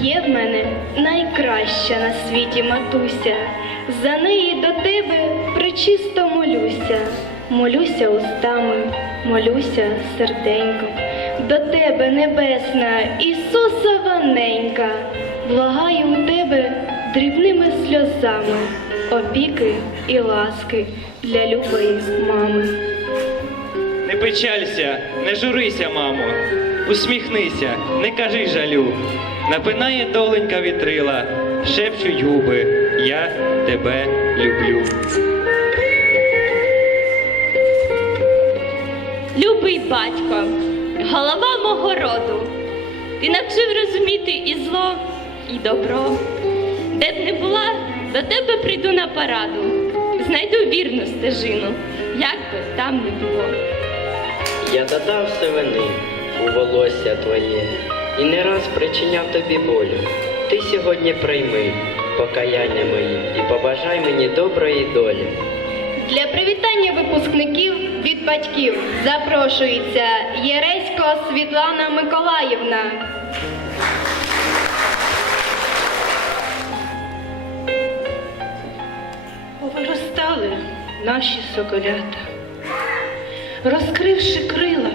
Є в мене найкраща на світі матуся, за неї до тебе причисто молюся, молюся устами, молюся серденьком, до тебе, небесна, Ісуса ваненька, благаю у тебе дрібними сльозами, опіки і ласки для любої мами. Не печалься, не журися, мамо, усміхнися, не кажи жалю. Напинає доленька вітрила, шепчуть губи, я тебе люблю. Любий батько, голова мого роду, ти навчив розуміти і зло, і добро. Де б не була, до тебе прийду на параду, знайду вірну стежину, як би там не було. Я додав сивини у волосся твоє і не раз причиняв тобі болю. Ти сьогодні прийми покаяння мої і побажай мені доброї долі. Для привітання випускників від батьків запрошується Єресько Світлана Миколаївна. Повиростали наші соколята, розкривши крила,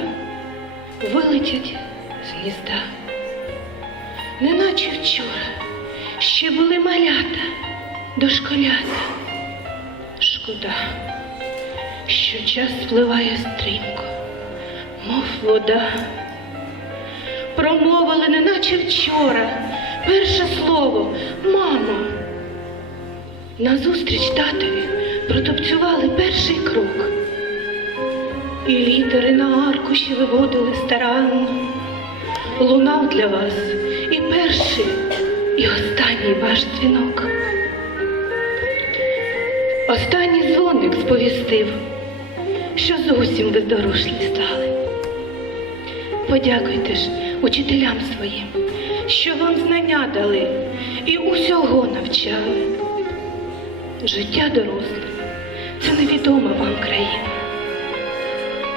вилетять з гнізда. Неначе вчора ще були малята, дошколята. Шкода, що час спливає стрімко, мов вода. Промовили, неначе вчора, перше слово мамо. Назустріч татові протопцювали перший крок. І літери на аркуші виводили старанно. Лунав для вас і перший, і останній ваш дзвінок. Останній дзвоник сповістив, що зовсім бездорослі стали. Подякуйте ж учителям своїм, що вам знання дали і усього навчали. Життя доросле це невідома вам країна.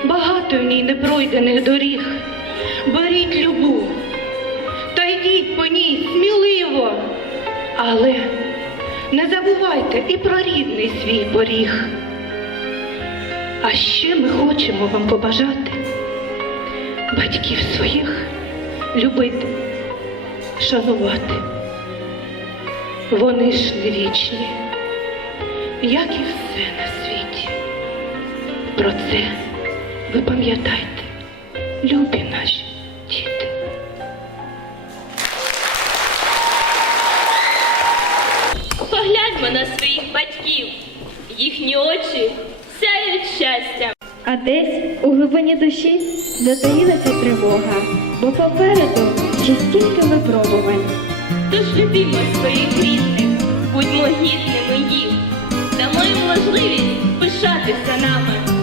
Багато в ній непройдених доріг. Беріть любу та йдіть по ній сміливо. Але не забувайте і про рідний свій поріг. А ще ми хочемо вам побажати батьків своїх любити, шанувати. Вони ж не вічні як і все на світі. Про це ви пам'ятайте, любі наші діти. Погляньмо на своїх батьків, їхні очі сяють щастям. А десь у глибині душі затаїлася тривога, бо попереду ще стільки випробувань. Тож любімо своїх рідних, будьмо гідними їх, дамо їм можливість пишатися нами.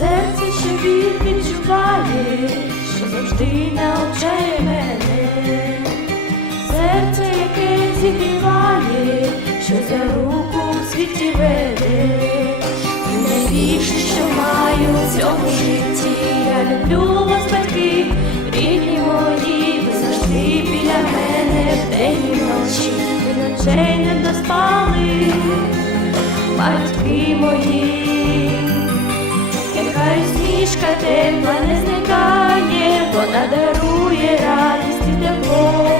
Серце, що біль відчуває, що завжди навчає мене. Серце, яке зігріває, що за руку в світі веде. І найбільше, що маю в цьому житті, я люблю вас, батьки, рідні мої, ви завжди біля мене вдень і вночі, ви ночей не доспали, батьки мої. Нехай тепла не зникає, вона дарує радість і тепло.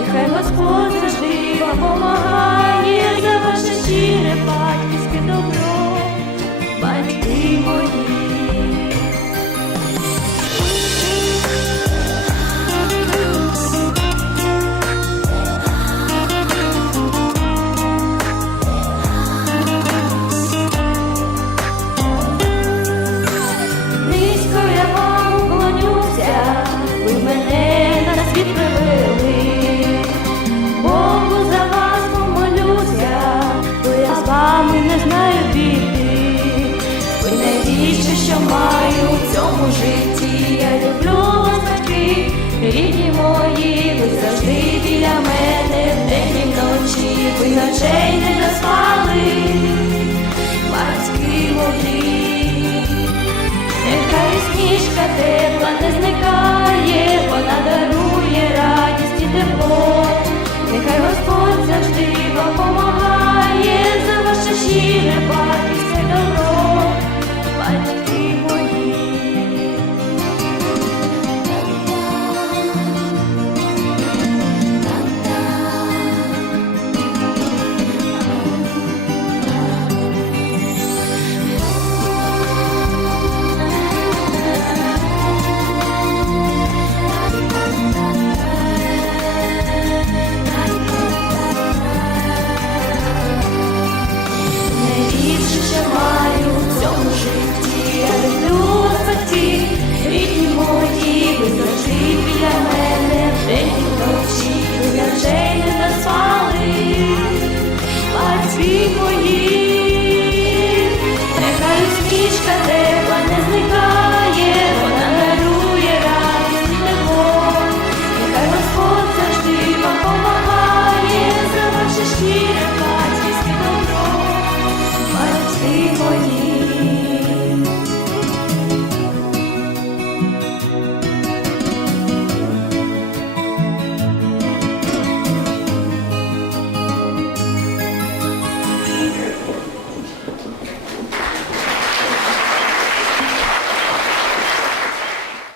Нехай Господь завжди вам помагає що маю в цьому житті. Я люблю вас, батьки, рідні мої, ви завжди біля мене, в день і вночі, ви ночей не наспали, батьки мої, нехай сніжка тепла не зникає, вона дарує радість і тепло, нехай Господь завжди вам помагає за ваше щире.